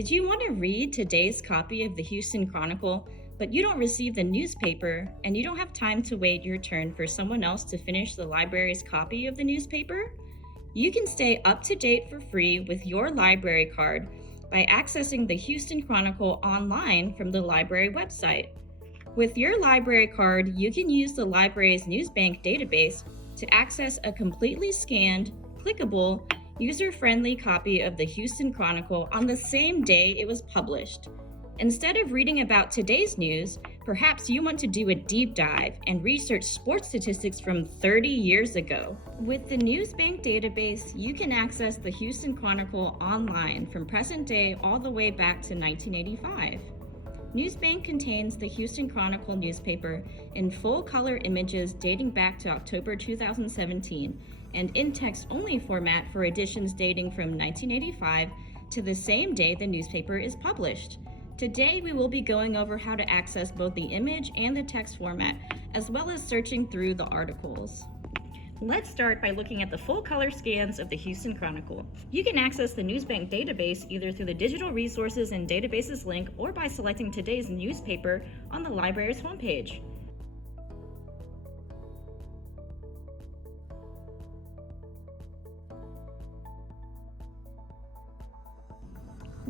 Did you want to read today's copy of the Houston Chronicle, but you don't receive the newspaper and you don't have time to wait your turn for someone else to finish the library's copy of the newspaper? You can stay up to date for free with your library card by accessing the Houston Chronicle online from the library website. With your library card, you can use the library's NewsBank database to access a completely scanned, clickable, user-friendly copy of the Houston Chronicle on the same day it was published. Instead of reading about today's news, perhaps you want to do a deep dive and research sports statistics from 30 years ago. With the NewsBank database, you can access the Houston Chronicle online from present day all the way back to 1985. NewsBank contains the Houston Chronicle newspaper in full-color images dating back to October 2017 and in text-only format for editions dating from 1985 to the same day the newspaper is published. Today, we will be going over how to access both the image and the text format, as well as searching through the articles. Let's start by looking at the full-color scans of the Houston Chronicle. You can access the NewsBank database either through the Digital Resources and Databases link or by selecting today's newspaper on the library's homepage.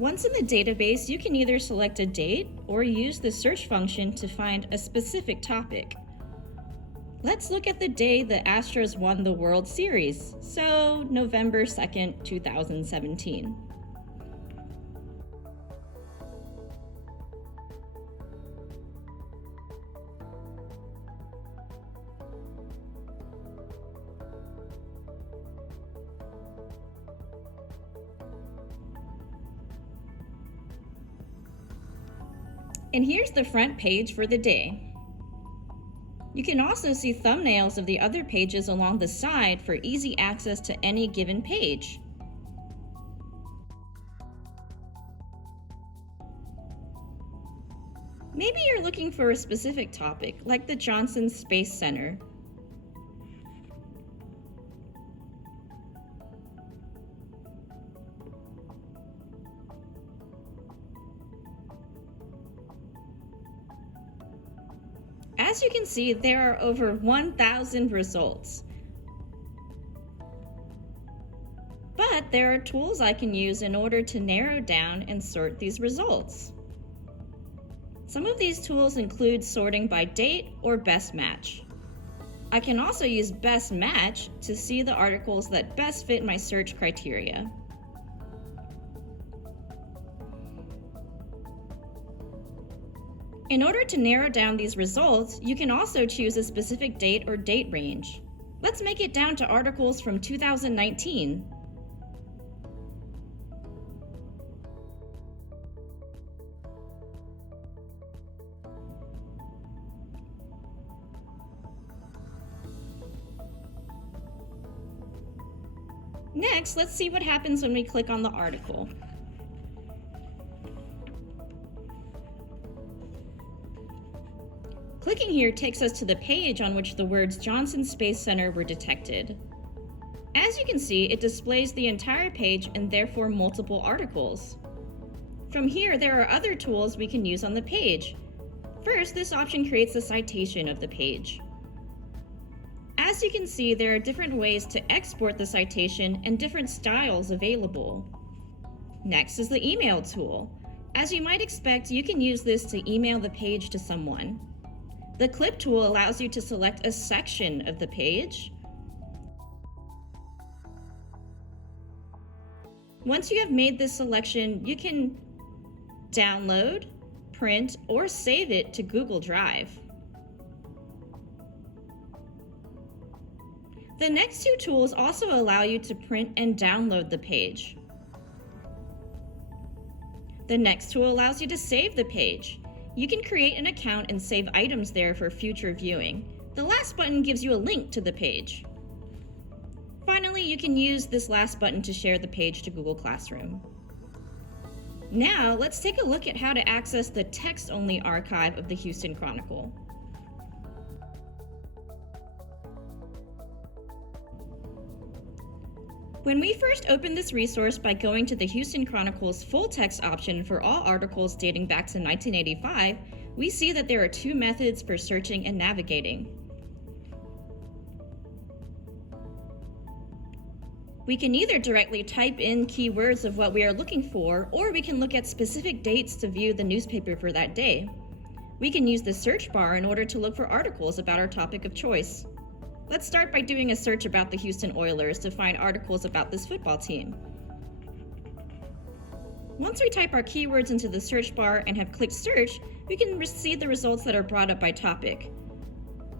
Once in the database, you can either select a date or use the search function to find a specific topic. Let's look at the day the Astros won the World Series, so November 2nd, 2017. And here's the front page for the day. You can also see thumbnails of the other pages along the side for easy access to any given page. Maybe you're looking for a specific topic, like the Johnson Space Center. As you can see, there are over 1,000 results. But there are tools I can use in order to narrow down and sort these results. Some of these tools include sorting by date or best match. I can also use best match to see the articles that best fit my search criteria. In order to narrow down these results, you can also choose a specific date or date range. Let's make it down to articles from 2019. Next, let's see what happens when we click on the article. Clicking here takes us to the page on which the words Johnson Space Center were detected. As you can see, it displays the entire page and therefore multiple articles. From here, there are other tools we can use on the page. First, this option creates a citation of the page. As you can see, there are different ways to export the citation and different styles available. Next is the email tool. As you might expect, you can use this to email the page to someone. The clip tool allows you to select a section of the page. Once you have made this selection, you can download, print, or save it to Google Drive. The next two tools also allow you to print and download the page. The next tool allows you to save the page. You can create an account and save items there for future viewing. The last button gives you a link to the page. Finally, you can use this last button to share the page to Google Classroom. Now, let's take a look at how to access the text-only archive of the Houston Chronicle. When we first opened this resource by going to the Houston Chronicle's full text option for all articles dating back to 1985, we see that there are two methods for searching and navigating. We can either directly type in keywords of what we are looking for, or we can look at specific dates to view the newspaper for that day. We can use the search bar in order to look for articles about our topic of choice. Let's start by doing a search about the Houston Oilers to find articles about this football team. Once we type our keywords into the search bar and have clicked search, we can see the results that are brought up by topic.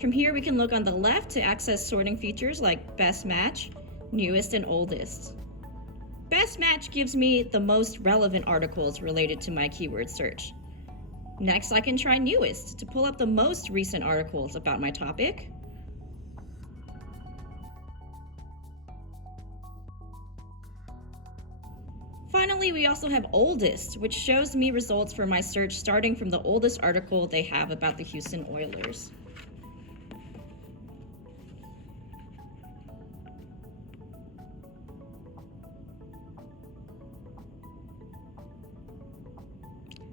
From here, we can look on the left to access sorting features like Best Match, Newest, and Oldest. Best Match gives me the most relevant articles related to my keyword search. Next, I can try Newest to pull up the most recent articles about my topic. Finally, we also have Oldest, which shows me results for my search starting from the oldest article they have about the Houston Oilers.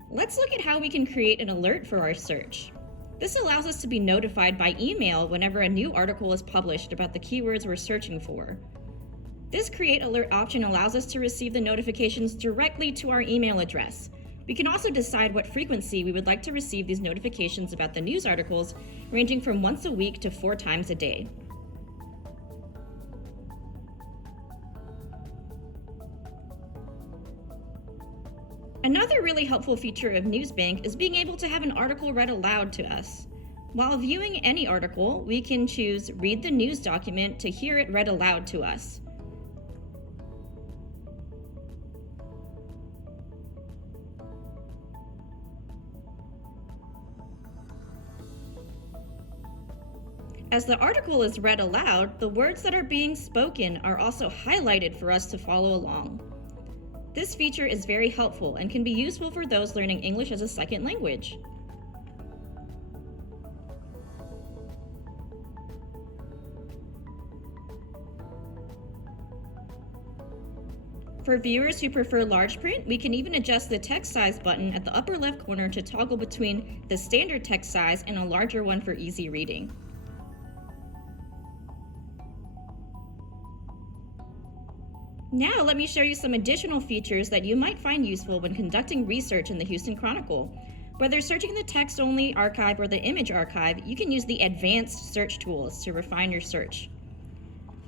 Let's look at how we can create an alert for our search. This allows us to be notified by email whenever a new article is published about the keywords we're searching for. This Create Alert option allows us to receive the notifications directly to our email address. We can also decide what frequency we would like to receive these notifications about the news articles, ranging from once a week to 4 times a day. Another really helpful feature of NewsBank is being able to have an article read aloud to us. While viewing any article, we can choose Read the News document to hear it read aloud to us. As the article is read aloud, the words that are being spoken are also highlighted for us to follow along. This feature is very helpful and can be useful for those learning English as a second language. For viewers who prefer large print, we can even adjust the text size button at the upper left corner to toggle between the standard text size and a larger one for easy reading. Now let me show you some additional features that you might find useful when conducting research in the Houston Chronicle. Whether searching the text-only archive or the image archive, you can use the advanced search tools to refine your search.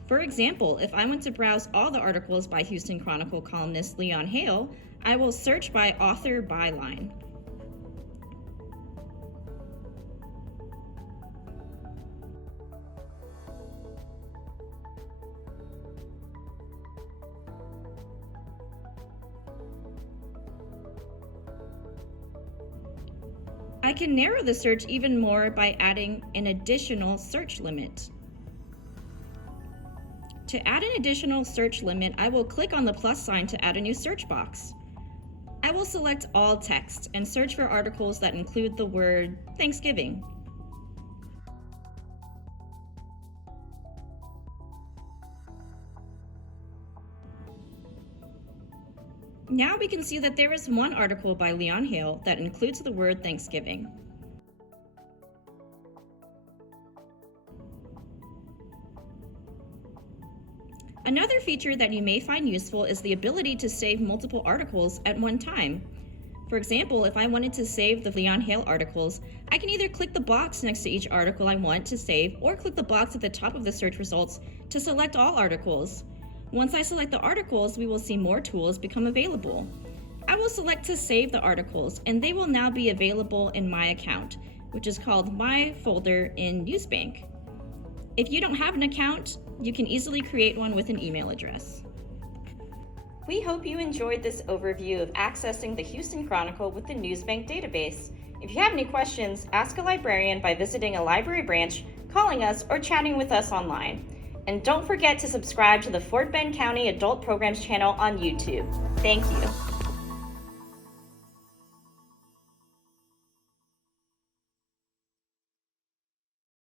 For example, if I want to browse all the articles by Houston Chronicle columnist Leon Hale, I will search by author byline. I can narrow the search even more by adding an additional search limit. To add an additional search limit, I will click on the plus sign to add a new search box. I will select all text and search for articles that include the word Thanksgiving. Now we can see that there is one article by Leon Hale that includes the word Thanksgiving. Another feature that you may find useful is the ability to save multiple articles at one time. For example, if I wanted to save the Leon Hale articles, I can either click the box next to each article I want to save, or click the box at the top of the search results to select all articles. Once I select the articles, we will see more tools become available. I will select to save the articles, and they will now be available in my account, which is called My Folder in NewsBank. If you don't have an account, you can easily create one with an email address. We hope you enjoyed this overview of accessing the Houston Chronicle with the NewsBank database. If you have any questions, ask a librarian by visiting a library branch, calling us, or chatting with us online. And don't forget to subscribe to the Fort Bend County Adult Programs channel on YouTube. Thank you.